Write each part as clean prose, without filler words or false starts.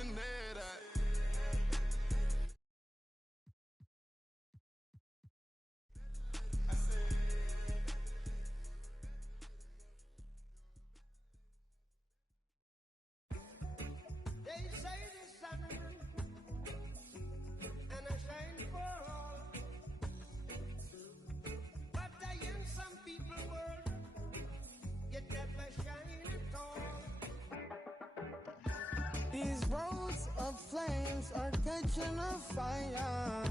even hear that. They say the sun and I shine for all, but I in some people world you never shine at all. These roads of flames are catching a fire.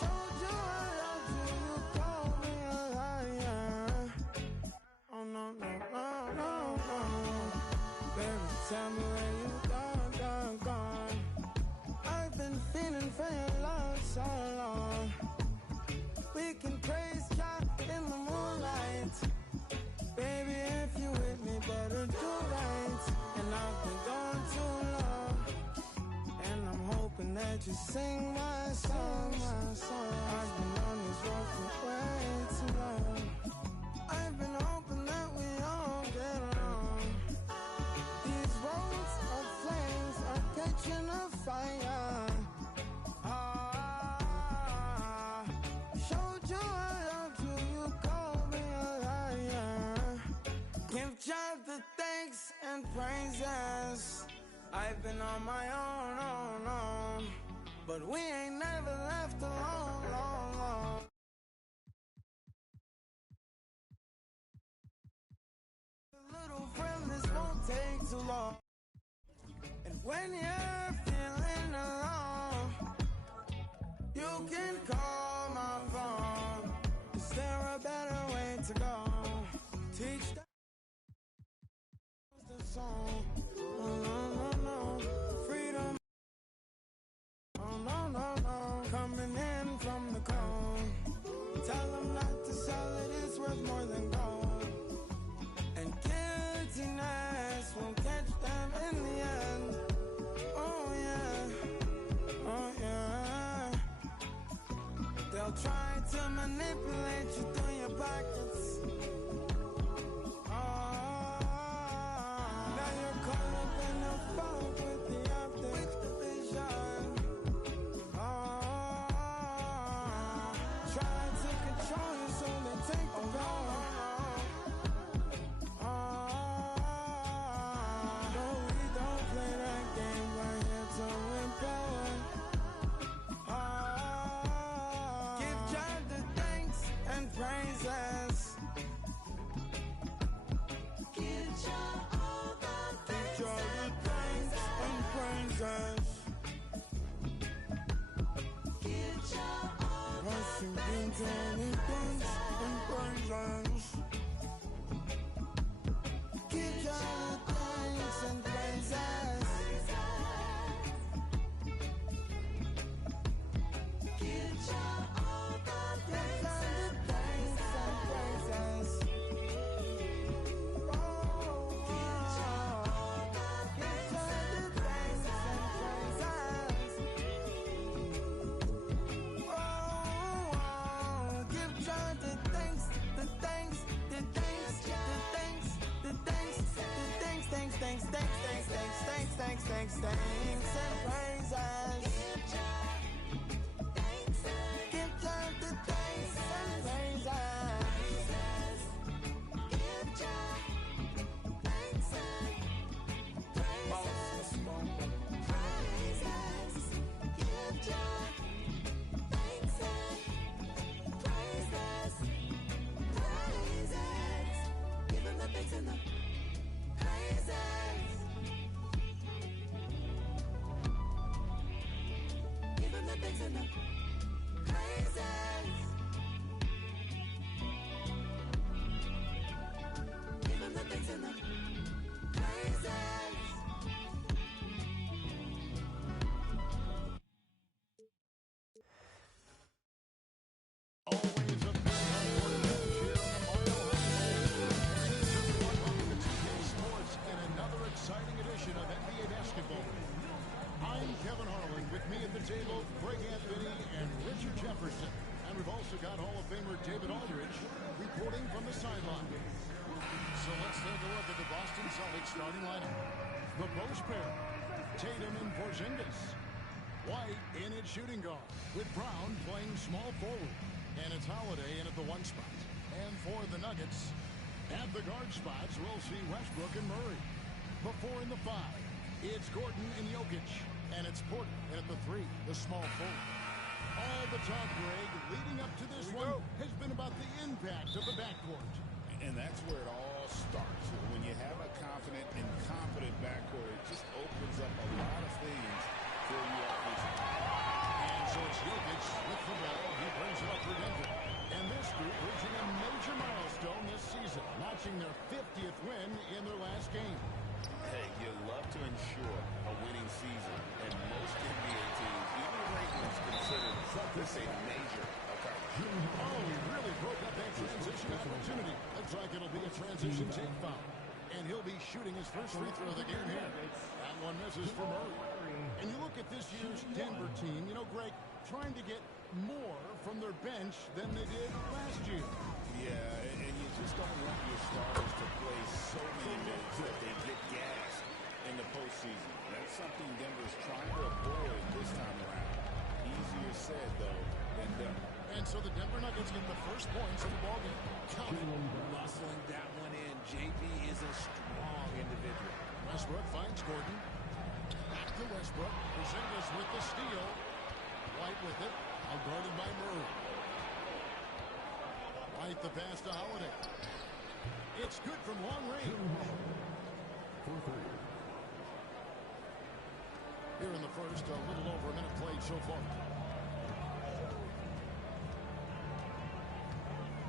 Showed you I love you, you call me a liar. Oh no, no, no, no, no. Baby, tell me where you gone, gone. I've been feeling for your love so long. We can praise God in the moonlight. Baby, if you with me, better do right. And I've been gone too long, and I'm hoping that you sing my song, my song. I've been on this road for way too long. I've been hoping that we all get along. These roads of flames are catching a fire. Showed you I loved you, you called me a liar. Give God the thanks and praises. I've been on my own, but we ain't never left alone, long. Little friend, this won't take too long. And when you're feeling alone, you can call my phone. Is there a better way to go? Teach the song. Oh no, no, no. Freedom. Oh no, no, no. Coming in from the cold. Tell them not to sell it, it's worth more than gold. And guiltiness will catch them in the end. Oh yeah, oh yeah. They'll try to manipulate you through your pockets. Now you're caught up in the fog with the optics, the vision. Try to control you so they take the power. No, we don't play that game, we're here to empower. Give God the thanks and praises. Give God all the thanks and praises. Give God all the thanks and praises. Give God thanks and praises. Give God all the thanks and praises. Thanks and praises. Give God the thanks and praises. Give God thanks and praises. Praises. Give God thanks and praises. Praises. Give him the thanks and the praises. Give him the thanks and the praises. Give him the thanks and the praises. Always a thrill on board that ship. Sports in another exciting edition of NBA basketball. I'm Kevin Harlan. With me at the table, Greg Anthony Celtics starting lineup. The post pair, Tatum and Porzingis. White in at shooting guard, with Brown playing small forward. And it's Holiday in at the 1 spot. And for the Nuggets, at the guard spots, we'll see Westbrook and Murray. Before in the 5, it's Gordon and Jokic. And it's Porter in at the 3, the small forward. All the talk, Greg, leading up to this one has been about the impact of the backcourt. And that's where it all starts. When you have a confident and competent backcourt, it just opens up a lot of things for you offensively. And so it's Jokic with the ball. He brings it up for Denver. And this group reaching a major milestone this season, notching their 50th win in their last game. Hey, you love to ensure a winning season, and most NBA teams, even great ones, consider this a major accomplishment. Oh, he really broke up that transition opportunity. Looks like it'll be a transition take foul. And he'll be shooting his first free throw of the game here. That one misses for Murray. And you look at this year's Denver team, you know, Greg, trying to get more from their bench than they did last year. Yeah, and you just don't want your starters to play so many minutes that they get gassed in the postseason. That's something Denver's trying to avoid this time around. Easier said, though, than done. And so the Denver Nuggets get the first points of the ballgame. Muscling that one in. JB is a strong individual. Westbrook finds Gordon. Back to Westbrook. Porzingis with the steal. White with it. Guarded by Murray. White the pass to Holiday. It's good from long range. Here in the first, a little over a minute played so far.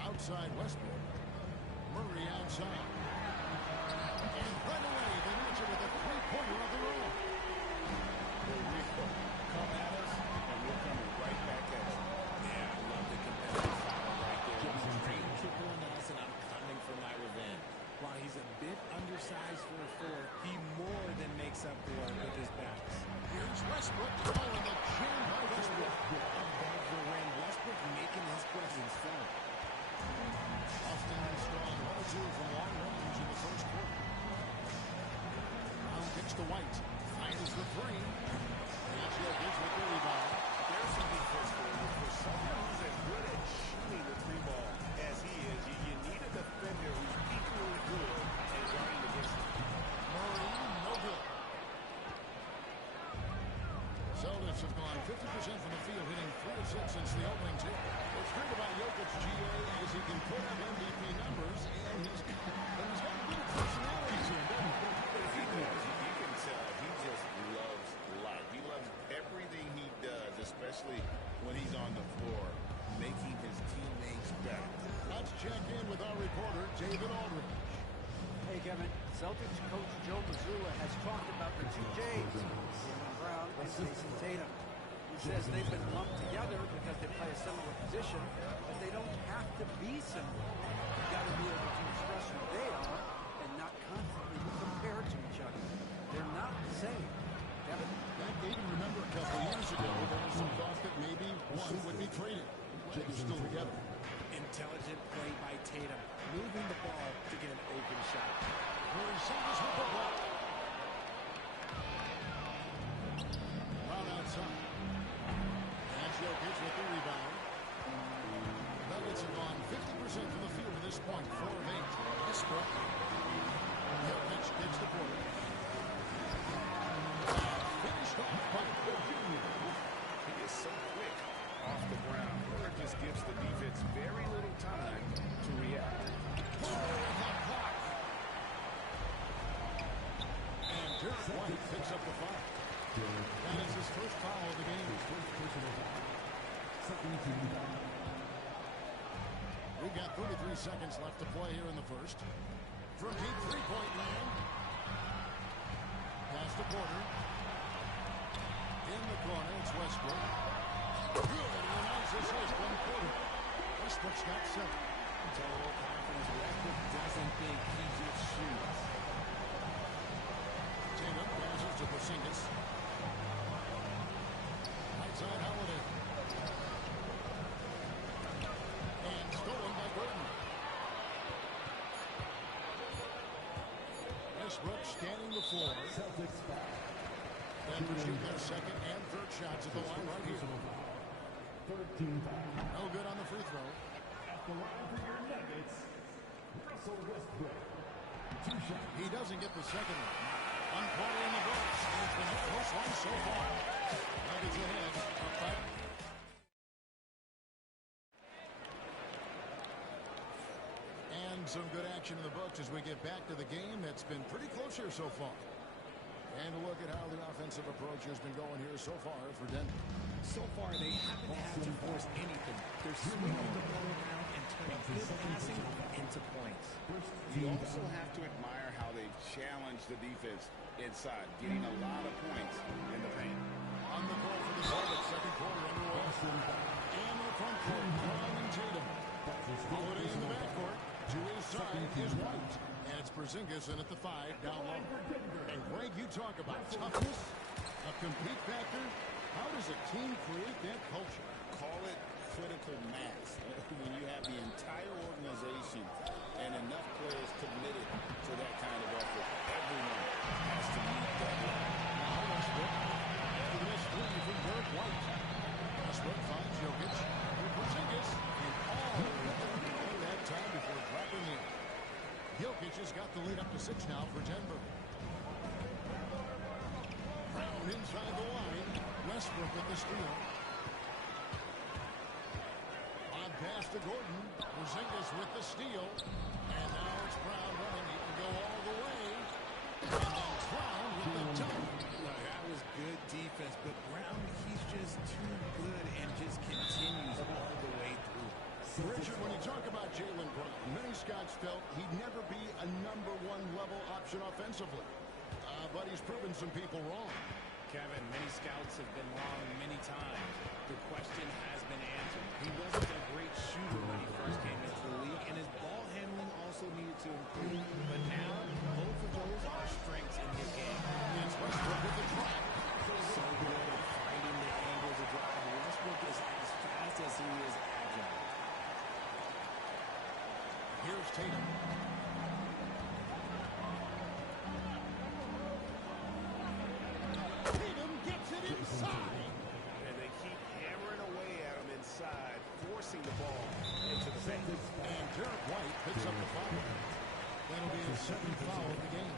Outside Westbrook. Murray outside. And right away, they answer with a three-pointer of their own. Here we go. Come at us, and we're coming right back at you. Yeah, I love the competitive foul right there. He's great tripling us, and I'm coming for my revenge. While he's a bit undersized for a 4, he more than makes up for it with his bounce. Here's Westbrook. Oh, and the chin by Westbrook. Above the rim, Westbrook making his presence felt. Austin and Strong, 1 or 2 from long range in the first quarter. Brown kicks to White. Finds the 3. And Jokic with the rebound. There's some defense for you. For someone who's as good at shooting the 3 ball as he is, you need a defender who's equally good at guarding against him. Murray, no good. Celtics have gone 50% from the field, hitting 3 of 6 since the opening tip. What's great about Jokic, GA, is he can put up MVP numbers, and he's got a bit of personality to him, doesn't he? He does. You can tell he just loves life. He loves everything he does, especially when he's on the floor, making his teammates better. Let's check in with our reporter, David Aldridge. Hey, Kevin. Celtics coach Joe Mazzulla has talked about the 2 J's, Jaylen Brown and Jason Tatum. He says they've been lumped together because they play a similar position, but they don't have to be similar. You've got to be able to express who they are and not constantly compare to each other. They're not the same. Kevin? That even remember a couple of years ago, there was some thought that maybe one would be traded. They're still together. Intelligent play by Tatum, moving the ball to get an open shot. Porzingis with the block. Brown outside. And Jokic with the rebound. The Nuggets have gone 50% from the field at this point, 4 of 8. Westbrook. Jokic gets the Porter. Finished off by Porter. He is so quick off the ground. Porter just gives the defense very little time to react. Porter with the block. And Derek White picks up the foul. That is his first foul of the game. We've got 33 seconds left to play here in the first. From deep three-point land. Pass to Porter. In the corner, it's Westbrook. Good, and a nice assist from Porter. Westbrook's got 7. Total confidence. Westbrook doesn't think he just shoots. Tatum passes to Porzingis. Right side Holiday. And stolen by Gordon. Westbrook scanning the floor. Denver shooting their second and third shots at the line right here. No good on the free throw. He doesn't get the second one. 1 quarter in the books. And it's been a close one so far. Nuggets ahead. Up by. And some good action in the books as we get back to the game. That's been pretty close here so far. And look at how the offensive approach has been going here so far for Denver. So far, they haven't had to force anything. They're swinging the ball around and turning good passing into points. You also have to admire how they've challenged the defense inside, getting a lot of points in the paint. On the ball for the Celtics, second quarter underway. And in the front court, Brown and Tatum. Holiday in the backcourt. To his side is White. And it's Porzingis in at the 5, down low. And Greg, you talk about toughness, a compete factor. How does a team create that culture? Call it critical mass. When you have the entire organization and enough players committed to that kind of effort, everyone has to meet that level. Now Westbrook, after the missed three from Derek White. Westbrook finds Jokic, and Porzingis, and all at that time before dropping in. Jokic has got the lead up to 6 now for Denver. Brown inside the line. Westbrook with the steal. On pass to Gordon. Porzingis with the steal. And now it's Brown running. He can go all the way. And then Brown with the dunk. That was good defense, but Brown, he's just too good and just continues all the way through. Richard, when you talk about Jaylen Brown, many scouts felt he'd never be a #1 level option offensively. But he's proven some people wrong. Kevin, many scouts have been wrong many times. The question has been answered. He wasn't a great shooter when he first came into the league, and his ball handling also needed to improve. But now, both of those are strengths in his game. It's Westbrook with the drop. So good at finding the angles of drive. Westbrook is as fast as he is agile. Here's Tatum. Tatum gets it inside. And they keep hammering away at him inside, forcing the ball into the paint. And Derek White picks up the foul. That'll be his second foul of the game.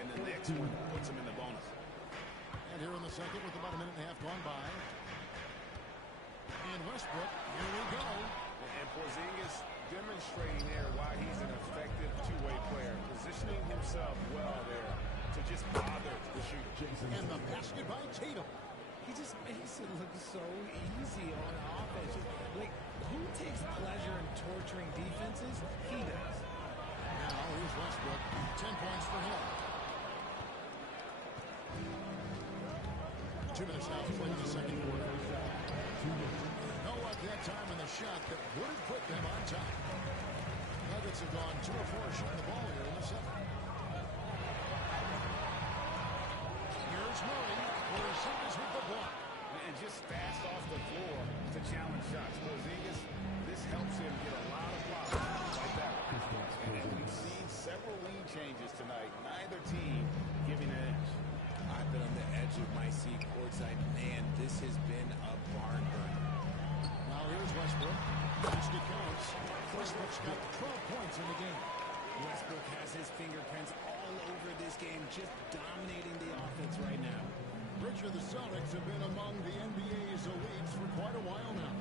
And the next one puts him in the bonus. And here in the second with about a minute and a half gone by. And Westbrook, here we go. And Porzingis demonstrating there why he's an effective two-way player, positioning himself well there to just bother the shooter. And the basket by Tatum. He just makes it look so easy on offense. Like, who takes pleasure in torturing defenses? He does. Now here's Westbrook. 10 points for him. 2 minutes now to play in the second quarter. No luck that time in the shot that would have put them on top. Nuggets have gone 2 of 4 shooting the ball here in the second. Here's Murray. Porzingis with the block. And just fast off the floor to challenge shots. Porzingis, this helps him get a lot of blocks like that. And we've seen several lead changes tonight. Neither team giving an edge. I've been on the edge of my seat courtside. Man, this has been a barn burner. Now here's Westbrook. Basket counts. Westbrook's got 12 points in the game. Westbrook has his fingerprints all over this game, just dominating the offense right now. Richard, the Celtics have been among the NBA's elites for quite a while now.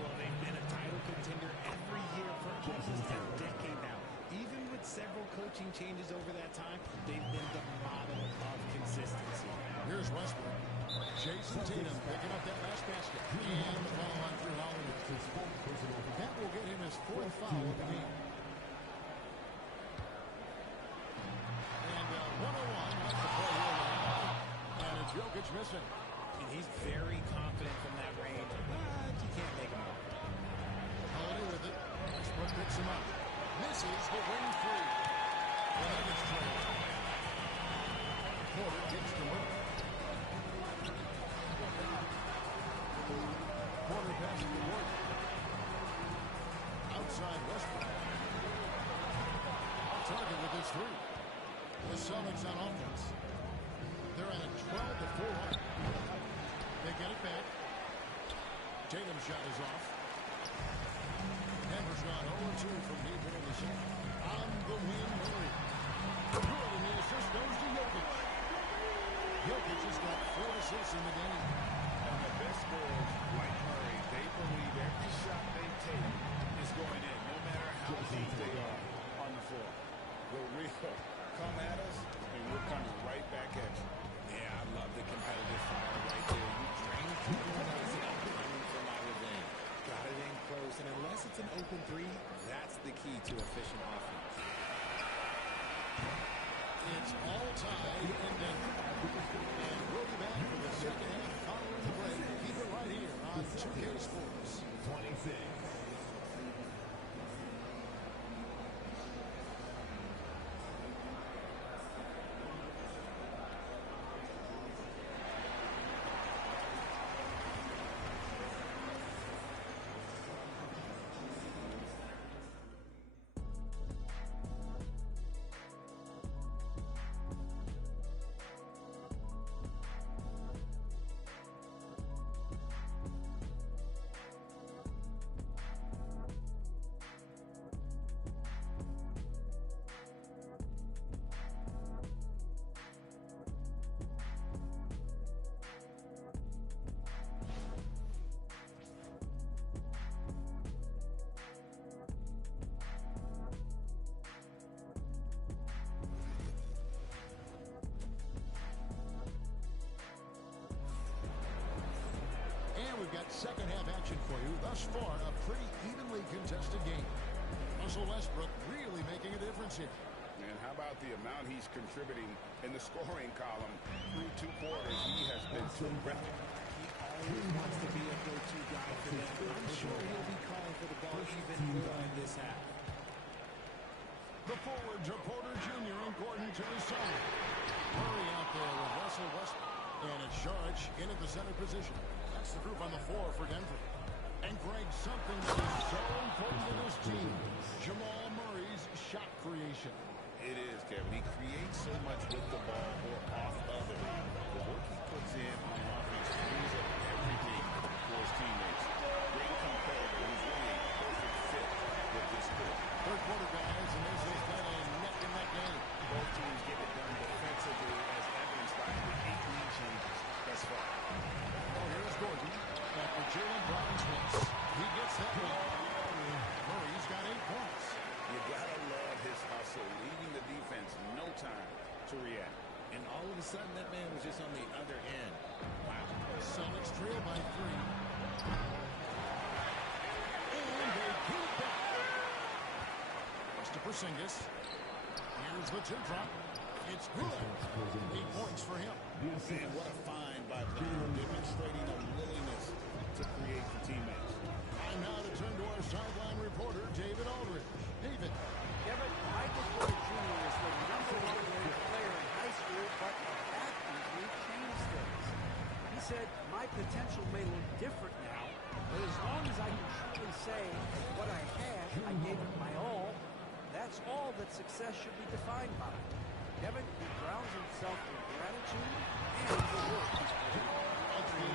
Well, they've been a title contender every year for almost a decade now. Even with several coaching changes over that time, they've been the model of consistency. Here's Westbrook. Jason Tatum picking up that last basket. And the foul on Drew Holiday. That will get him his 4th foul of the game. And 101 left to play here now. And it's Jokic missing. And he's very confident from that range, but you can't make him up. Holiday with it. Westbrook picks him up. Misses the wing 3. The Nuggets trail. Porter gets to work. Porter passes to Gordon. Outside Westbrook. Target with his 3. The Celtics on offense. They're at a 12-4 run. They get it back. Tatum's shot is off. Denver's gone 0-2 from deep in the second. On the win, Murray. Good, and the assist goes to Jokic. Jokic has got 4 assists in the game. And the best scorers, like Murray, they believe every shot they take is going in, no matter how deep they are on the floor. They'll real come at us, and we're coming right back at you. Yeah, I love the competitive fire right there. You drain it through the horizon, I'm running for my revenge. Got it in close, and unless it's an open three, that's the key to efficient offense. It's all tied in Denver. And we'll be back for the second half following the break. Keep it right here on 2K Sports. 26. We've got second half action for you. Thus far, a pretty evenly contested game. Russell Westbrook really making a difference here. And how about the amount he's contributing in the scoring column through 2 quarters? He has been terrific. He always wants to be a go-to guy for them. I'm sure he'll be calling for the ball even more in this half. The forwards are Porter Jr. and Gordon to his side. Murray out there with Russell Westbrook. And it's Sharge in at the center position. That's the group on the floor for Denver. And Greg, something that is so important to this team, Jamal Murray's shot creation. It is, Kevin. He creates so much with the ball or off of it. The work he puts in on offense frees up everything for his teammates. Great competitor. He's really a perfect fit with this group. Third quarter, guys, and this has been a neck-and-neck game. Both teams get it done defensively as evidenced by the 8 lead changes thus far. Oh, here's Gordon. After Jaylen Brown's miss, he gets that one. Murray's got 8 points. You gotta love his hustle, leaving the defense no time to react. And all of a sudden, that man was just on the other end. Wow. Celtics trail by 3. And they get it back. West to Porzingis. Here's the 2-drop. It's good. 8 points for him. And what a find by Brown, demonstrating a willingness to create for teammates. Time now to turn to our sideline reporter, David Aldridge. David. Kevin, Michael Porter Jr. is the #1 rated player in high school, but a back injury changed things. He said, my potential may look different now, but as long as I can truly say what I had, I gave it my all, that's all that success should be defined by. Kevin, he grounds himself in gratitude and the work he's put in. He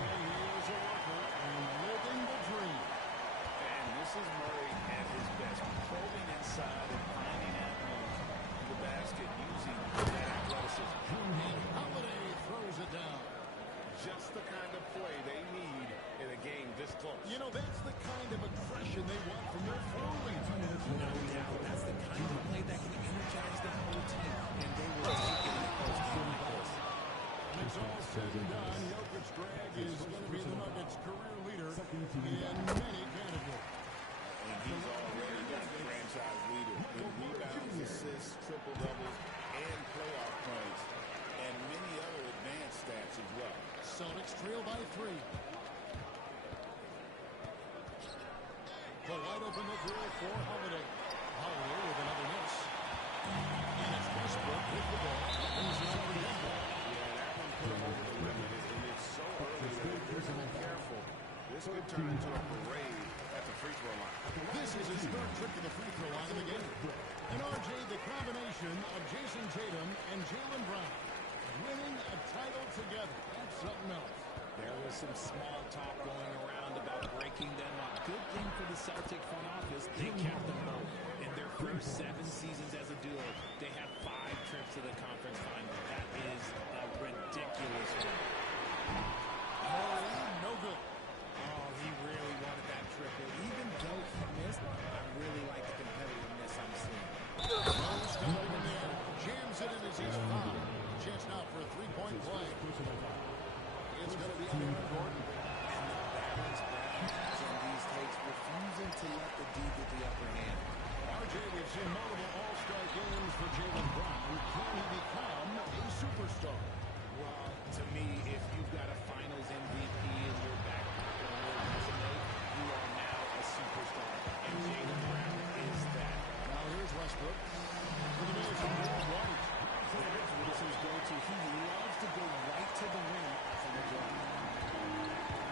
is a worker and living the dream. And this is Murray at his best, probing inside and finding avenues to the basket using that athleticism. And Holiday throws it down. Just the kind of play they need in a game this close. You know, that's the kind of aggression they want from their forward. No doubt. That's the kind of play that can energize the whole team. And they will take it in those key balls. When it's all said and done, Jokic Greg is going to be the Nuggets' career leader in many categories. And he's already been a franchise leader with rebounds, assists, triple-doubles, and playoff points, and many other advanced stats as well. Celtics trail by 3. The wide open look here for Holiday. Holiday with another miss. And it's Westbrook with the ball. Brings it up for Denver. Yeah, that one put him over the limit, and it's so early that if they're not careful, this could turn into a parade at the free throw line. This is his 3rd trip to the free throw line of the game. And RJ, the combination of Jason Tatum and Jaylen some small talk going around about breaking them up. Good thing for the Celtic front office, they kept them both. In their first 7 seasons as a duo, they have 5 trips to the conference final. That is a ridiculous run. No good. Oh, he really wanted that triple. Even though he missed, I really like the competitiveness I'm seeing. Rose got it in there. Jams it in as he's fouled. Chance now for a 3-point play. It's going to be on Aaron Gordon. And the balance Brown has on these takes, refusing to let the D get the upper hand. RJ, we've seen multiple all-star games for Jaylen Brown. Can he become a superstar? Well, to me, if you've got a finals MVP in your back pocket on your resume, you are now a superstar. And Jaylen Brown is that. Now here's Westbrook. For the Minnesota White. That's Wilson's go-to. He loves to go right to the rim from the draw.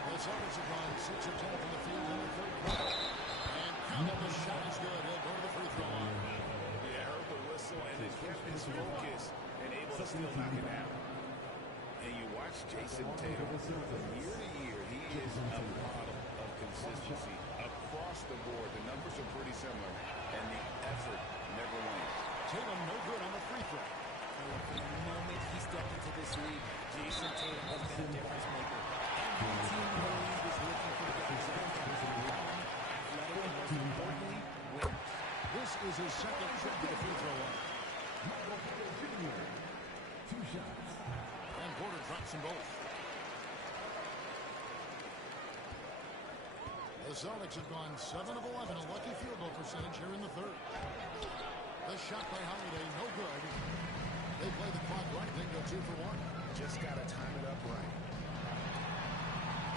The Celtics have gone 6 of 10 from the field in the third quarter. And count up, the shot is good. He'll go to the free throw line. Yeah, heard the whistle and they kept his focus and able to still knock it down. And you watch Jason Tatum. Year to year, he is a model of consistency. Across the board, the numbers are pretty similar, and the effort never wanes. Tatum no good on the free throw. From the moment he stepped into this league, Jason Tatum has been a difference maker. Every team in the league is looking for the result. Athletic and most importantly, winners. This is his second trip to the free throw line. 2 shots. And Porter drops them both. The Celtics have gone 7 of 11, a lucky field goal percentage here in the third. The shot by Holiday, no good. They play the clock right, they go 2 for 1. Just got to time it up right.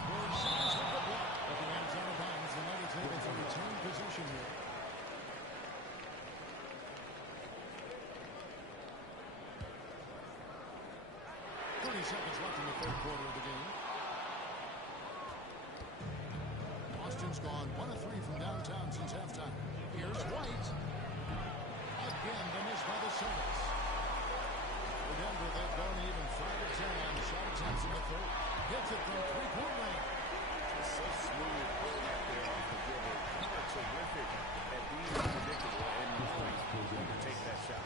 Well, shots with the block, but the man's out of bounds. The Nuggets able to return position here. Seconds left in the third quarter of the game. Boston's gone 1 of 3 from downtown since halftime. Here's White. Again, the miss by the Celtics. For Denver, they've gone even 5 of 10 on shot attempts in the third. Hits it from 3-point range. It's so smooth pulling out there off the dribble. They're terrific at being unpredictable and knowing when to take that shot.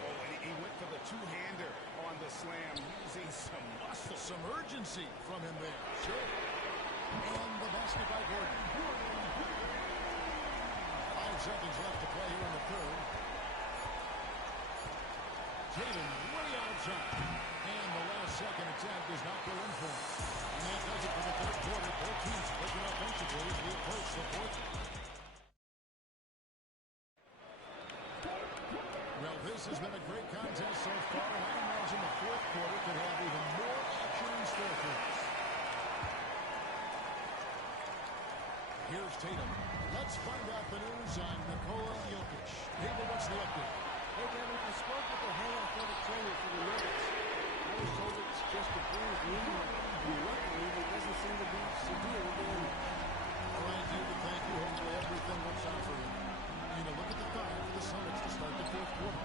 Oh, and he went for the two-hander on the slam, using some muscle. Some urgency from him there. Sure. And the basket by Gordon. 5 seconds left to play here in the third. Tatum way outside. And the last second attempt does not go in for him. And that does it for the third quarter. Both teams picking up offensively as we approach the fourth. Well, this has been a great contest so far, and I imagine the fourth quarter could have even more action in store for us. Here's Tatum. Let's find out the news on Nikola Jokic. David, what's the update? Hey, Kevin, I spoke with the head athletic trainer for the Nuggets. I was told it's just a bruised knee, and luckily it doesn't seem to be severe again. All right, David, thank you. Hopefully everything works out for you. You know, look at the five for the Celtics to start the fourth quarter.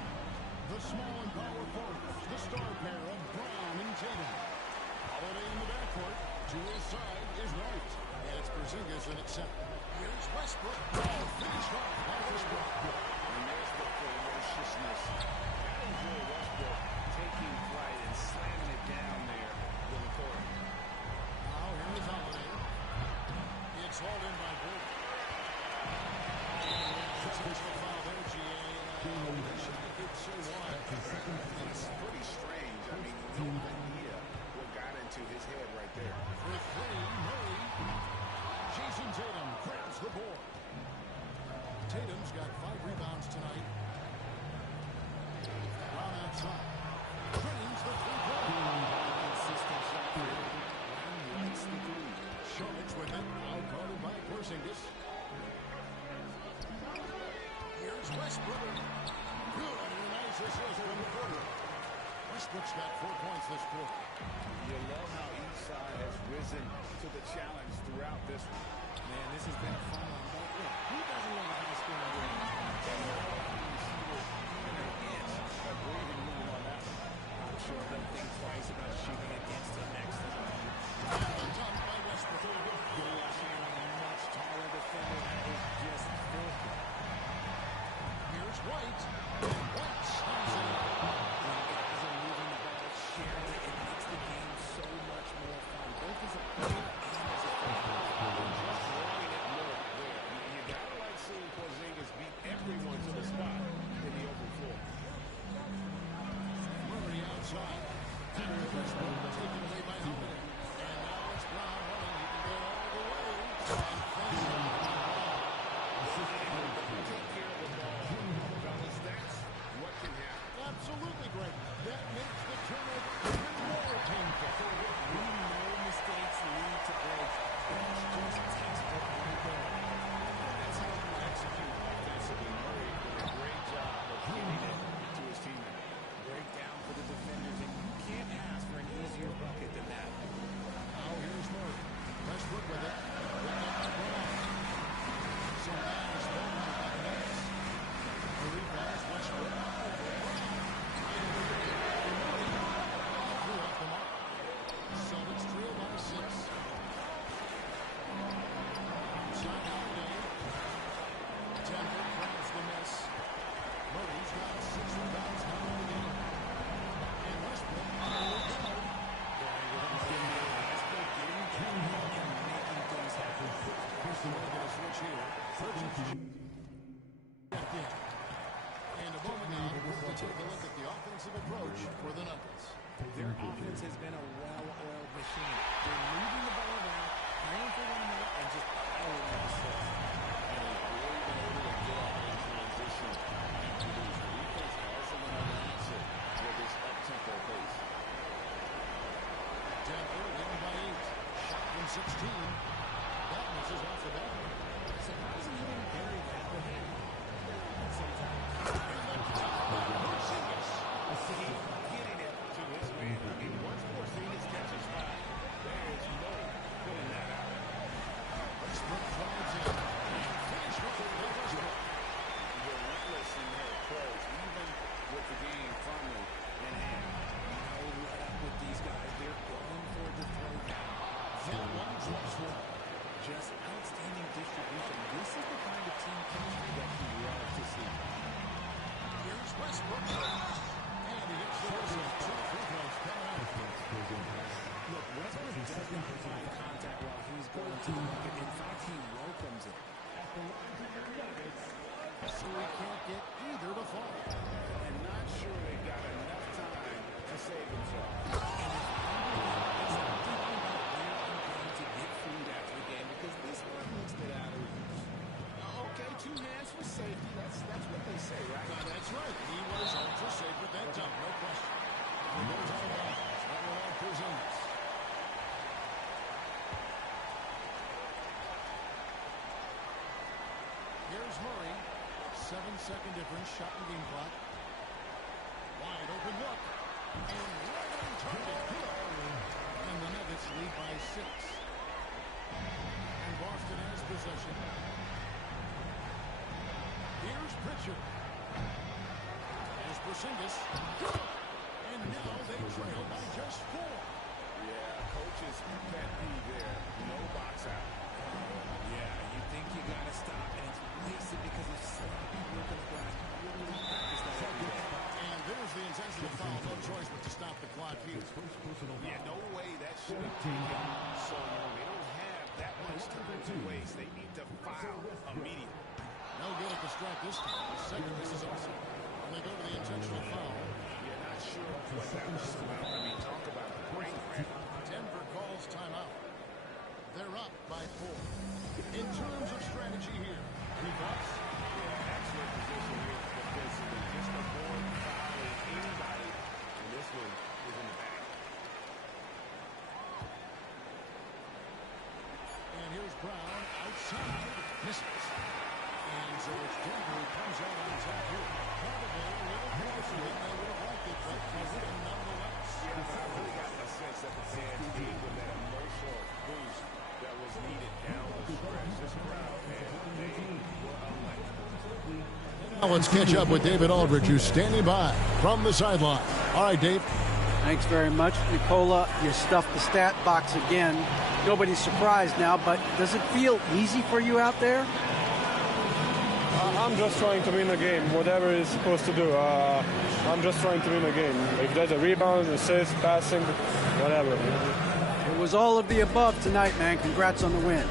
The small and power forwards, the star pair of Brown and Tatum. Holiday in the backcourt. To his side is White. And it's Porzingis in at center. Here's Westbrook. Oh, finished off by Westbrook. And there's the ferociousness. Andrew Westbrook taking flight and slamming it down there with the court. Now here is Holiday. It's hauled in by Gordon. Intentional foul there, G.A. Wish I could say why. It's pretty strange. I mean, no idea what got into his head right there. For 3, Murray. Jason Tatum grabs the board. Tatum's got 5 rebounds tonight. Brown outside. Drains the 3-point. Consistent shot. Brown likes the lead. Sharks with it. Out guarded by Porzingis. Here's Westbrook. Good and a nice assist from the quarter. Westbrook's got 4 points this quarter. You love how each side has risen to the challenge throughout this one. Man, this has been a fun one. But look, who doesn't want a high-scoring game? Agreed and moving on that one. I'm sure they'll think twice about shooting against him next time. And the dunk by inside. Westbrook taken away by Holiday. And now it's Brown running. He can go all the way. And finished it by Brown. Take care of the ball. Fellas, that's what can happen. Absolutely great. That makes the turnover even more painful. We know mistakes lead to breaks. That's just textbook right there. That's how you execute offensively. Murray did a great job of getting it to his teammate. Breakdown for the defenders, and you can't ask for an easier bucket than that. Now here's Murray. Westbrook with it. Bring up by Brown. Some man is thrown by the Nets. The rebound is Westbrook. Over Brown. Right away for Murray. Threw off the mark. Celtics trail by 6. Inside Holiday. Denver grabs the miss. Murray's got 6 rebounds now in the game. And Westbrook on the look down. And a moment now, we'll take a look at the offensive approach for the Nuggets. Their offense has been a well-oiled machine. They're moving the ball around, playing for one another, and just powering the six. And they've really been able to get out in transition and produce. The defense hasn't been able to answer with this up-tempo pace. Denver leading by 8. Shot from 16. That misses off the back. Surprising he didn't bury that, but hey, sometimes. Getting it to his man. I mean, once Porzingis catches fire, there is no putting that out. Westbrook drives in. And finish with the Westbrook. Relentless in their approach, even with the game firmly in hand. No let up with these guys. They're going for the throwdown. That one drops one. Just outstanding distribution. This is the kind of team chemistry that you love to see. Here's Westbrook. And he hits the whistle. 2 free throws coming out. Look, Westbrook doesn't provide contact while he's going to the bucket. In fact, he welcomes it. So he can't get either to fall. And not sure they got enough time to save themselves. It's not thinking about where I'm going to get food after the game because this one looks a bit out of reach. Okay, 2 hands for safety. That's what they say, right? That's right. He was ultra safe with that time, no question. He goes out of bounds. That will all Porzingis. Here's Murray. 7-second difference. Shot and game clock. Wide open look. And right on target. And the Nuggets lead by 6. And Boston has possession. Here's Pritchard. As Porzingis. And now they trail by just 4. Yeah, coach's pet peeve there. No box out. Yeah, you think you got to stop, and it's wasted because of sloppy work on the glass. Really practice that every day. And there's the intentional foul. No choice but to stop the clock here. Yeah, no way that should have taken so long. They don't have that much time to waste. They need to foul immediately. No good at the strike this time. The second misses also. And they go to the intentional foul. You're not sure what that was about. I mean, talk about a brain cramp. Denver calls timeout. They're up by 4. In terms of strategy here, any thoughts? Yeah, excellent position here defensively. Just avoid fouling anybody. And this one is in the back. And here's Brown outside. Misses. And so it's Denver who comes out on top here. Probably a little closer than they would have liked it, but a win nonetheless. Yeah, but I really got the sense that the fans gave them that emotional boost that was needed down the stretch. This crowd, man, they were electric. Now let's catch up with David Aldridge, who's standing by from the sideline. All right, Dave. Thanks very much, Nicola. You stuffed the stat box again. Nobody's surprised now, but does it feel easy for you out there? I'm just trying to win a game, whatever it's supposed to do. I'm just trying to win a game. If there's a rebound, assist, passing, whatever. It was all of the above tonight, man. Congrats on the win.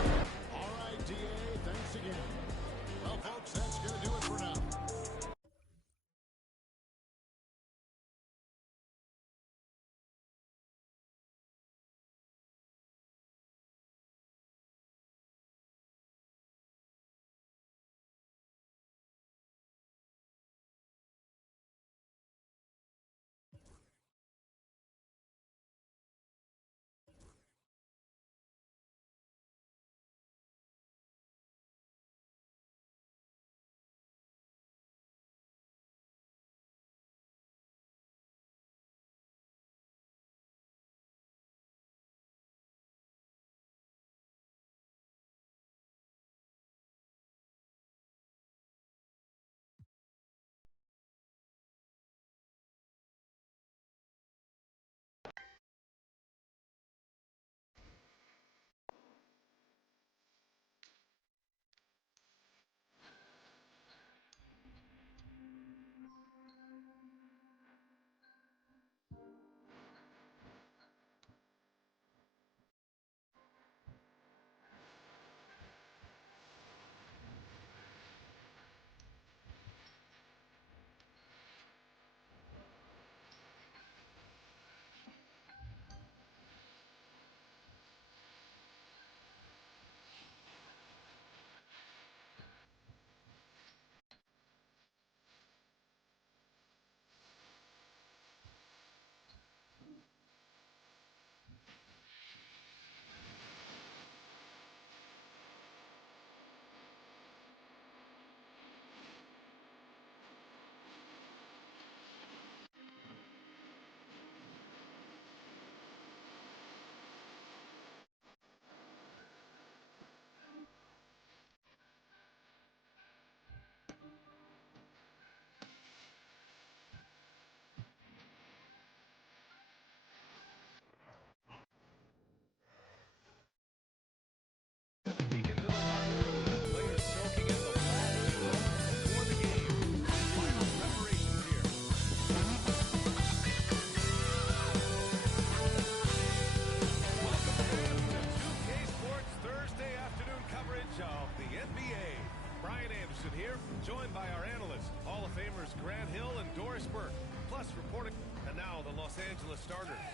Los Angeles starters.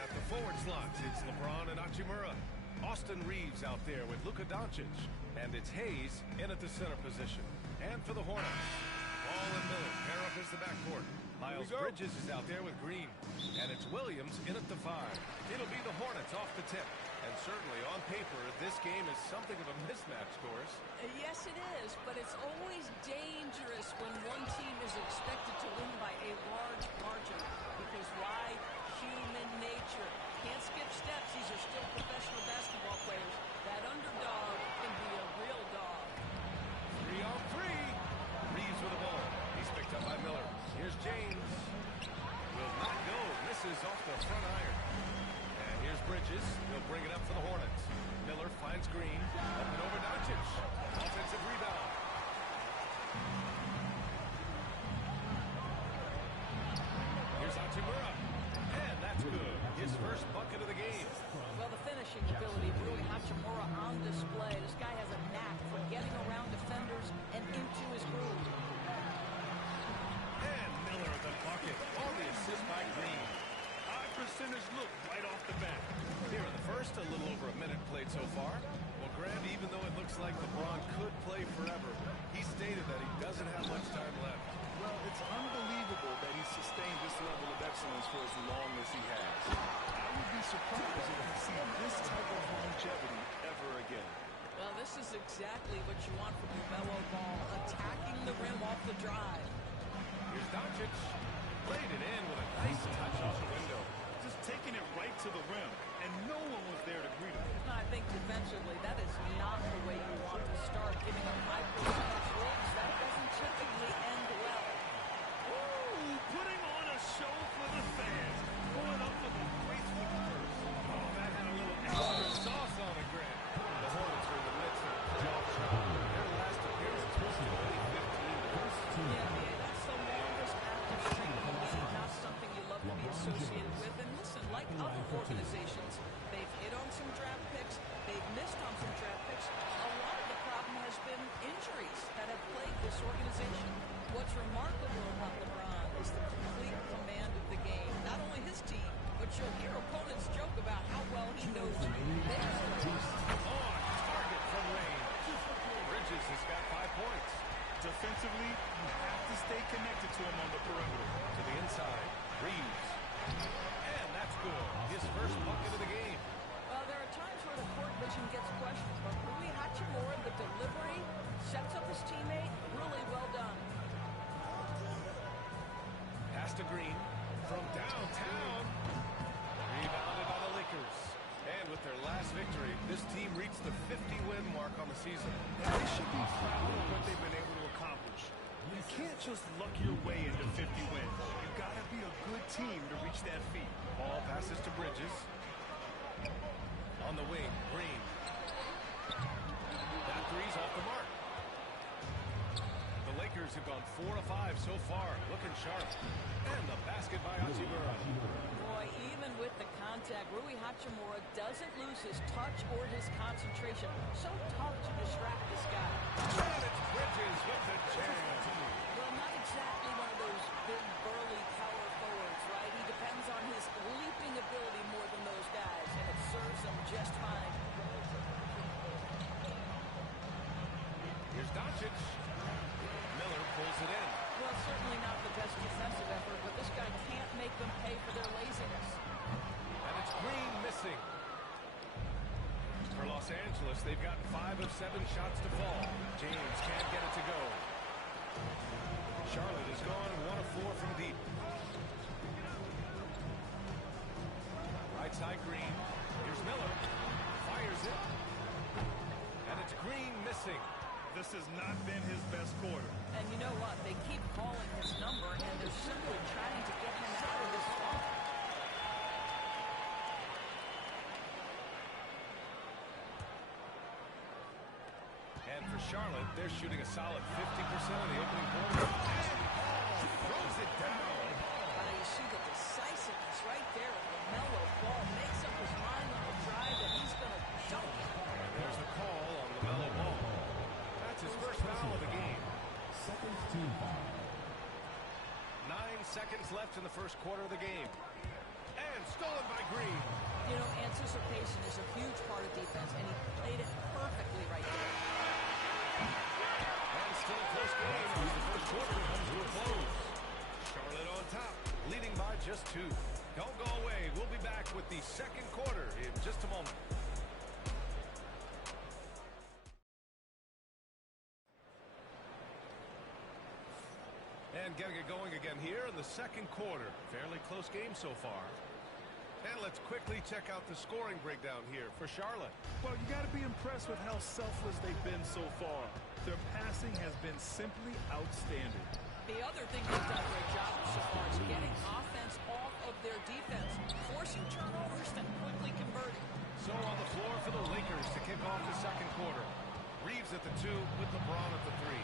At the forward slots, it's LeBron and Hachimura. Austin Reeves out there with Luka Doncic. And it's Hayes in at the center position. And for the Hornets, Ball and Miller pair up as the backcourt. Miles Bridges is out there with Green. And it's Williams in at the 5. It'll be the Hornets off the tip. And certainly on paper, this game is something of a mismatch, Doris. Yes, it is, but it's always dangerous when one team is expected to win by a large margin. Because why? Human nature. Can't skip steps. These are still professional basketball players. That underdog can be a real dog. 3 on 3. Reeves with the ball. He's picked up by Miller. Here's James. Will not go. Misses off the front iron. And here's Bridges. He'll bring it up for the Hornets. Miller finds Green. Up and over Doncic. Offensive rebound. Here's Hachimura. And that's good. His first bucket of the game. Well, the finishing ability of Rui Hachimura on display. This guy has a knack for getting around defenders and into his groove. And Miller the bucket. All the assist by Green. High percentage look right off the bat. Here in the first, a little over a minute played so far. Well, Grant, even though it looks like LeBron could play forever, he stated that he doesn't have much time left. Well, it's unbelievable that he sustained this level of excellence for as long as he has. I would be surprised if we see this type of longevity ever again. Well, this is exactly what you want from LaMelo Ball, attacking the rim off the drive. Here's Doncic. Played it in with a nice touch off the window. Just taking it right to the rim, and no one was there to greet him. I think defensively, that is not the way you want to start, giving up high percentage looks. That doesn't typically end well. Ooh, putting on a show for the fans. Going up with a graceful curse. Oh, that had a little extra sauce on it, Grant. The Hornets are in the midst of a playoff run. Their last appearance was 2015. Yeah, that's the longest active streak in the league. Not something you love to be associated with. And listen, like other organizations, they've hit on some draft picks. They've missed on some draft picks. A lot of the problem has been injuries that have plagued this organization. What's remarkable about LeBron is the complete command of the game. Not only his team, but you'll hear opponents joke about how well he knows their players. On target from range. Bridges has got 5 points. Defensively, you have to stay connected to him on the perimeter. To the inside, Reeves. And that's good. His first bucket of the game. Well, there are times where the court vision gets questioned, but Rui Hachimura, the delivery, sets up his teammate, really well done. Pass to Green from downtown. Rebounded by the Lakers. And with their last victory, this team reached the 50-win mark on the season. Now, they should be proud of what they've been able to accomplish. You can't just luck your way into 50 wins. You gotta be a good team to reach that feat. Ball passes to Bridges. On the wing, Green. That three's off the mark. The Lakers have gone 4 of 5 so far, looking sharp. And the basket by Hachimura. Boy, even with the contact, Rui Hachimura doesn't lose his touch or his concentration. So tough to distract this guy. And it's Bridges with the jam. Well, not exactly one of those big, burly power forwards, right? He depends on his leaping ability more than those guys, and it serves him just fine. Here's Doncic. Miller pulls it in. Well, certainly not the best defensive effort, but this guy can't make them pay for their laziness. And it's Green missing. For Los Angeles, they've gotten 5 of 7 shots to fall. James can't get it to go. Charlotte has gone 1 of 4 from deep. Right side Green. Here's Miller. Fires it. And it's Green missing. This has not been his best quarter. And you know what? They keep calling his number, and they're simply trying to get him out of this funk. And for Charlotte, they're shooting a solid 50% of the opening quarter. And throws it down. You see the decisiveness right there. LaMelo Ball makes up his mind on the drive that he's going to dunk it. And there's the call on LaMelo Ball. That's his first foul of the game. 9 seconds left in the first quarter of the game. communication is a huge part of defense, and he played it perfectly right there. And still a close game as the first quarter comes to a close. Charlotte on top, leading by just 2. Don't go away. We'll be back with the second quarter in just a moment. And getting it going again here in the second quarter. Fairly close game so far. And let's quickly check out the scoring breakdown here for Charlotte. Well, you got to be impressed with how selfless they've been so far. Their passing has been simply outstanding. The other thing they've done a great job of so far is getting offense off of their defense, forcing turnovers and quickly converting. So on the floor for the Lakers to kick off the second quarter. Reeves at the 2 with LeBron at the 3.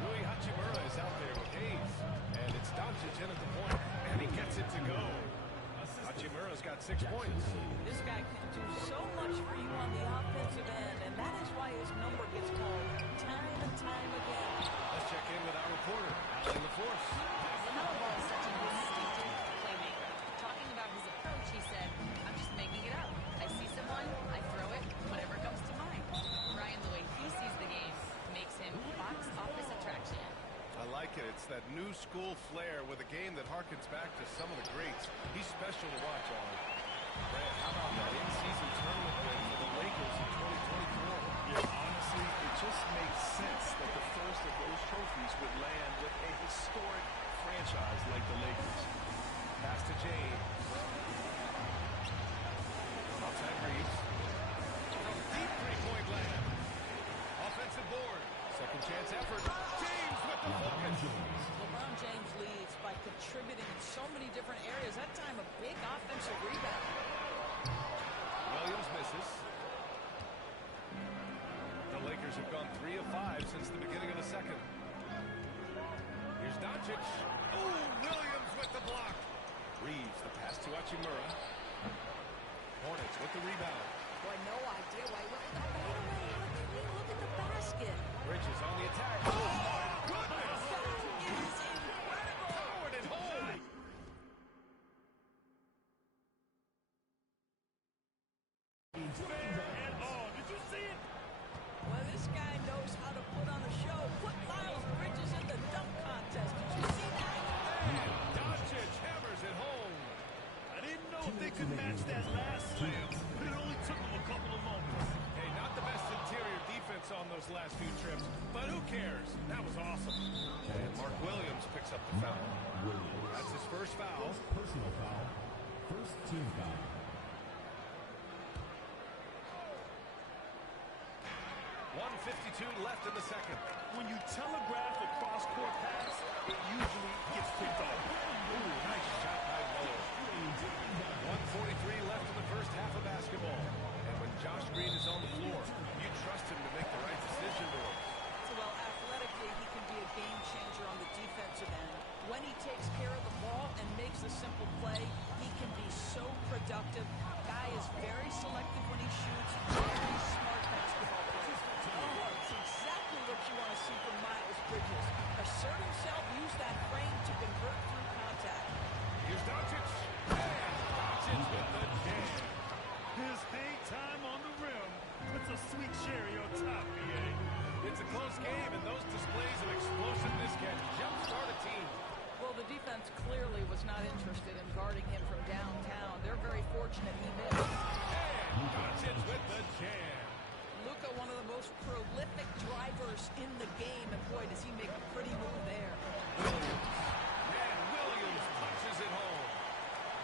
Rui Hachimura is out there with Hayes. And it's Doncic in at the point. And he gets it to go. Hachimura's got 6 points. This guy can do so much for you on the offensive end, and that is why his number gets called time and time again. Let's check in with our reporter, Allie LaForce. LaMelo Ball is such a distinctive playmaker. Talking about his approach, he said, I'm just making it up. I see someone, I throw it, whatever comes to mind. Ryan, the way he sees the game, makes him box office attraction. I like it. It's that new school flair with a game that harkens back to some of the greats. He's special to watch on. Brad, how about that in-season tournament win for the Lakers in 2024? Yeah, honestly, it just makes sense that the first of those trophies would land with a historic franchise like the Lakers. Pass to James. Outside Reeves. From deep three-point land. Offensive board. Second chance effort. James with the focus. LeBron James leads by contributing in so many different areas. That time, a big offensive rebound. Williams misses. The Lakers have gone 3 of 5 since the beginning of the second. Here's Doncic. Oh, Williams with the block. Reeves, the pass to Hachimura. Hornets with the rebound. Boy, no idea why he went with that fadeaway. Look at the basket. Bridges on the attack. Oh, my goodness! That is incredible. Powered it home. And all, did you see it? Well, this guy knows how to put on a show. Put Miles Bridges in the dunk contest. Did you see that? And Doncic hammers it home. I didn't know if they could match that last slam, but it only took them a couple of moments. Hey, not the best interior defense on those last few trips, but who cares? That was awesome. And Mark Williams picks up the foul. That's his first foul. Personal foul. First team foul. 1:52 left in the second. When you telegraph a cross-court pass, it usually gets picked off. Ooh, nice shot by Miller. 1:43 left in the first half of basketball. And when Josh Green is on the floor, you trust him to make the right decision to him. So, well, athletically, he can be a game changer on the defensive end. When he takes care of the ball and makes a simple play, he can be so productive. Guy is very selective when he shoots. Very smart basketball player. Oh, it's exactly what you want to see from Miles Bridges. Assert himself, use that frame to convert through contact. Here's Doncic. And Doncic with the jam. His hang time on the rim puts a sweet cherry on top, BA. It's a close game, and those displays of explosiveness can jumpstart a team. Well, the defense clearly was not interested in guarding him from downtown. They're very fortunate he missed. And Doncic with the jam. Luka, one of the most prolific drivers in the game, and boy, does he make a pretty move there. Williams. And Williams punches it home.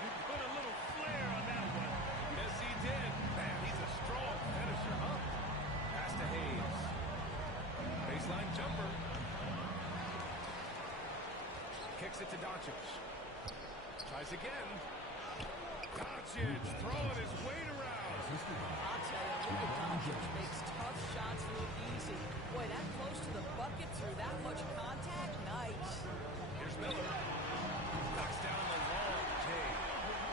He put a little flair on that one. Yes, he did. Man, he's a strong finisher, huh? Pass to Hayes. Baseline jumper. Kicks it to Doncic. Tries again. Doncic throwing his weight around. I'll tell you, Luka Doncic makes tough shots look easy. Boy, that close to the bucket through that much contact, nice. Here's Miller. Knocks down the long J.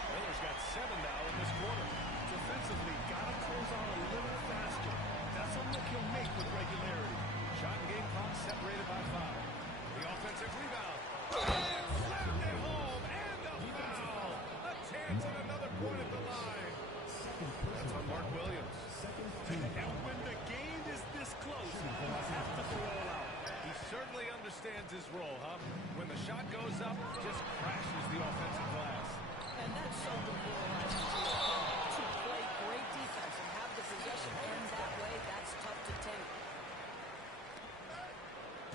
Miller's got 7 now in this quarter. Defensively, gotta close out a little faster. That's a look he'll make with regularity. Shot and game clock separated by 5. The offensive rebound. And slammed it home. And a foul. A chance at another point at the line. That's a on Mark Williams. And when the game is this close, you have to go all out. He certainly understands his role, huh? When the shot goes up, just crashes the offensive glass. And that's so demoralizing to your opponent. To play great defense and have the possession end that way, that's tough to take.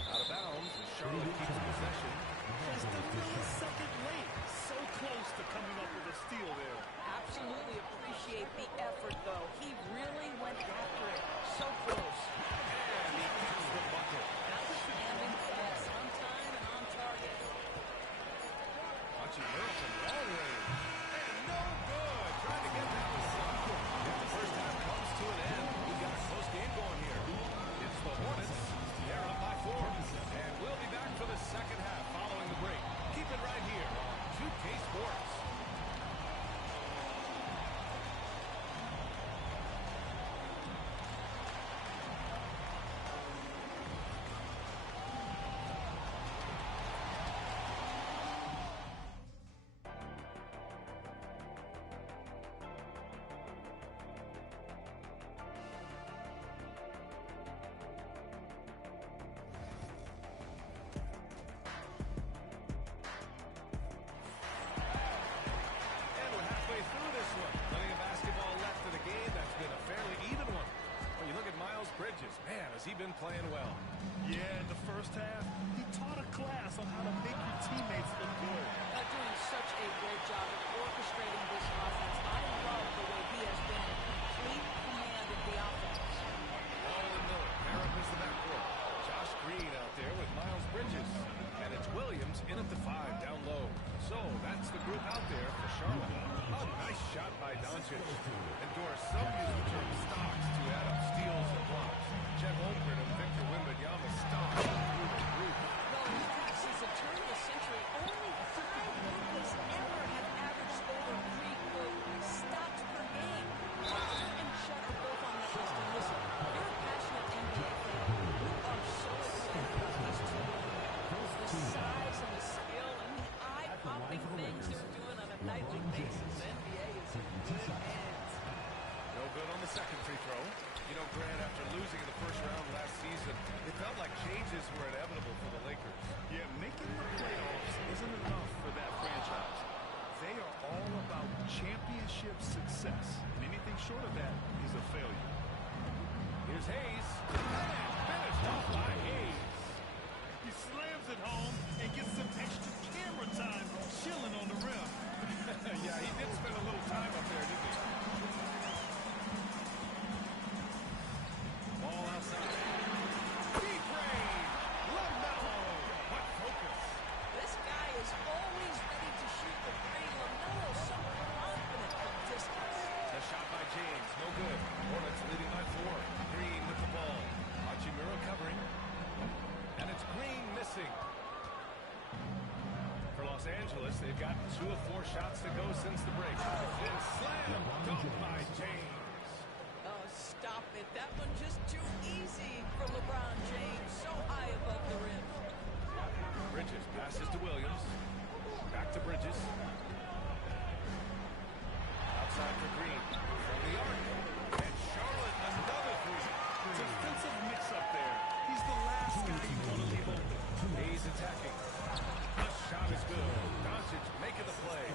Out of bounds, and Charlotte keeps possession. Just a millisecond late. So close to coming up with a steal there. Absolutely appreciate the effort, though. He really went after it. So close. And he gets the bucket. Outstanding pass. On time and on target. Hachimura from long range. And no good. Trying to get that to Sun. If the first half comes to an end, we got a close game going here. It's the Hornets. They're up by 4. And we'll be back for the second half following the break. Keep it right here on 2K Sports. And we're halfway through this one. Plenty of basketball left in the game. That's been a fairly even one. When you look at Miles Bridges, man, has he been playing well. Yeah, in the first half, he taught a class on how to make your teammates look good. Doing such a great job of orchestrating this offense. I love the way he has been in complete command of the offense. Wall and Miller pair up as the backcourt. Josh Green out there with Miles Bridges. And it's Williams in at the 5 down low. So that's the group out there for Charlotte. A nice shot by Doncic. And Doris, some use the term stocks to add up steals and blocks. Chet Holmgren and Victor Wembanyama stocks through the group. Well, since the turn of the century, only 5 rookies ever have averaged over 3 quote stops per game. Parker and Chet are both on that list. And listen, you're a passionate NBA fan. You are so excited about these two. The size and the skill and the eye-popping things they're doing on a nightly basis. The NBA is in good hands. No good on the second free throw. You know, Grant, after losing in the first round last season, it felt like changes were inevitable for the Lakers. Yeah, making the playoffs isn't enough for that franchise. They are all about championship success. And anything short of that is a failure. Here's Hayes. And finished off by Hayes. He slams it home and gets some extra camera time chilling on the rim. Yeah, he did spend a little time up there, didn't he? Ball outside. Deep range. LaMelo. What focus. This guy is always ready to shoot the three. LaMelo so confident from distance. The shot by James. No good. Hornets leading by 4. Green with the ball. Hachimura covering. And it's Green missing. For Los Angeles, they've got 2 of 4 shots to go since the break. And slam dunk by James. Oh, stop it. That one just too easy for LeBron James. So high above the rim. Bridges passes to Williams. Back to Bridges. Outside for Green. From the arc. And Charlotte another 3. Defensive mix-up there. He's the last guy you want to leave open. Hayes attacking. The shot is good. Doncic making the play.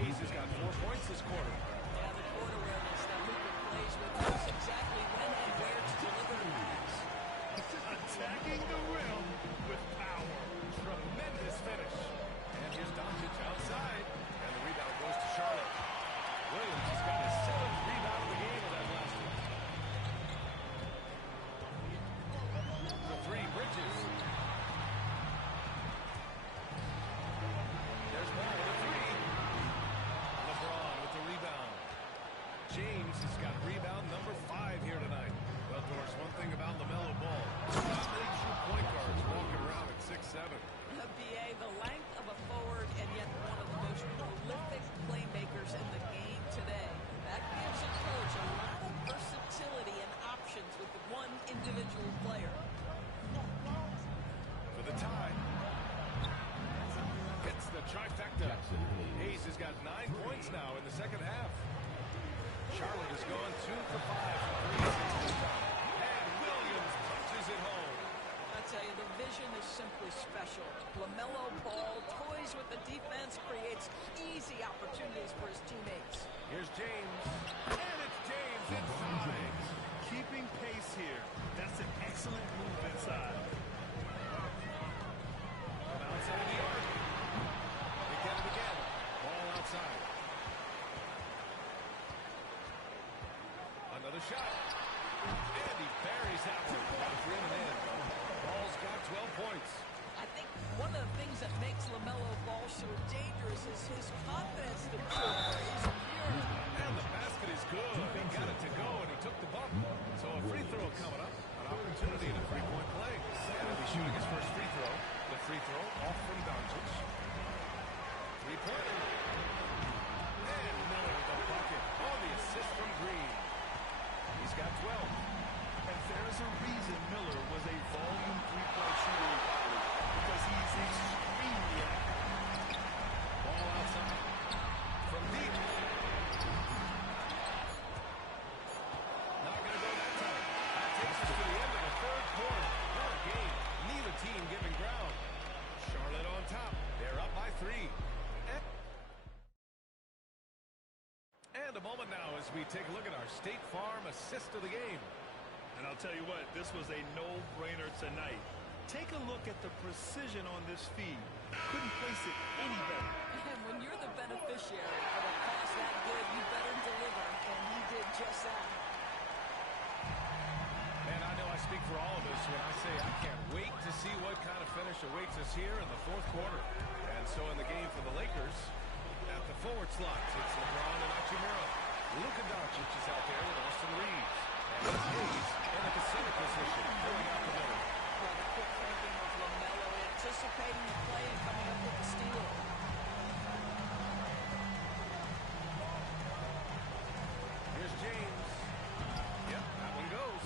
Hayes has got 4 points this quarter. Yeah, the court awareness that Luka plays with knows exactly when and where to deliver the pass. Attacking the rim with power. Tremendous finish. And here's Doncic outside. And the rebound goes to Charlotte. Williams has got his 7th rebound of the game with that last one. The 3, Bridges. There's Ball with a 3. LeBron with the rebound. James has got rebound number 5 here tonight. Well, Doris, one thing about LaMelo Ball, not many true point guards walking around at 6'7". The BA, the length of a forward, and yet one of the most prolific playmakers in the game today. That gives a coach a lot of versatility and options with one individual player. For the tie. Gets the trifecta. Hayes has got 9 points now in the second half. Charlotte is going 2 for 5 from three since halftime. And Williams punches it home. I tell you, the vision is simply special. LaMelo Ball toys with the defense, creates easy opportunities for his teammates. Here's James. And it's James inside. Keeping pace here. That's an excellent move inside. From outside the arc. They get it again. Ball outside. Another shot. And he buries that one. Rim and in. Ball's got 12 points. I think one of the things that makes LaMelo Ball so dangerous is his confidence to shoot. He's secure. And the basket is good. He got it to go, and he took the bump. So a free throw coming up. An opportunity to three-point play. And he'll be shooting his first free throw. The free throw off from Doncic. Three-pointer. And Miller the bucket on the assist from Green. He's got 12. And there's a reason Miller was a volume three-point shooter in college, because he's extremely active. Ball outside. From deep. Not going to go that time. That takes us to the end of the third quarter. What a game. Neither team giving ground. Charlotte on top. They're up by 3. And a moment now as we take a look at our State Farm assist of the game. And I'll tell you what, this was a no-brainer tonight. Take a look at the precision on this feed. Couldn't place it any better. And when you're the beneficiary of a pass that good, you better deliver, and he did just that. And I know I speak for all of us when I say I can't wait to see what kind of finish awaits us here in the fourth quarter. And so in the game for the Lakers, at the forward slots, it's LeBron and Hachimura. Luka Doncic is out there with Austin Reeves. And it's Hayes in at the center position, filling out the middle. Well, the quick thinking of LaMelo, anticipating the play and coming up with the steal. Here's James. Yep, that one goes.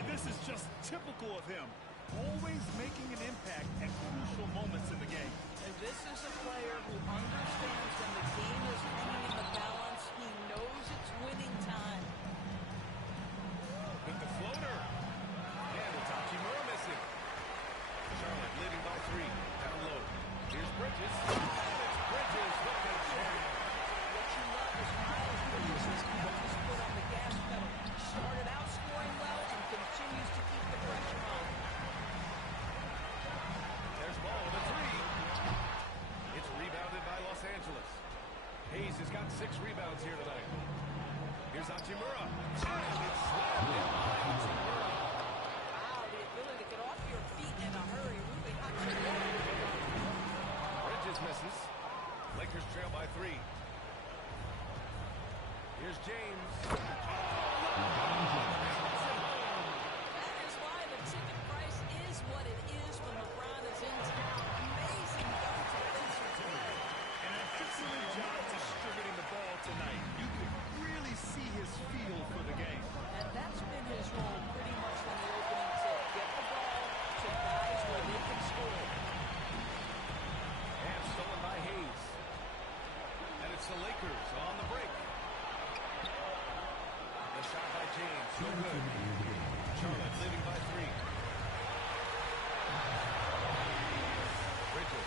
And this is just typical of him. Always making an impact at crucial moments in the game. And this is a player who understands when the game is hanging in the balance. He knows it's winning time. With the floater. And it's Hachimura missing. Charlotte leading by 3. Down low. Here's Bridges. And it's Bridges with the jam. What you love is Miles Bridges has kept his foot on the gas pedal. Started out scoring well and continues to keep the pressure on. There's Ball with a 3. It's rebounded by Los Angeles. Hayes has got 6 rebounds here tonight. Here's Hachimura. And it's slammed in by Hachimura. Wow, the ability to get off your feet in a hurry. Really Hachimura. Bridges misses. Lakers trail by 3. Here's James. That is why the ticket price is what it is when LeBron is in town. Amazing defensive play. And an excellent job distributing the ball tonight. You could really see his feel for the game. And that's been his role pretty much from the opening tip. Get the ball to guys where they can score. And stolen by Hayes. And it's the Lakers on the break. The shot by James. No good. Charlotte leading by 3. Bridges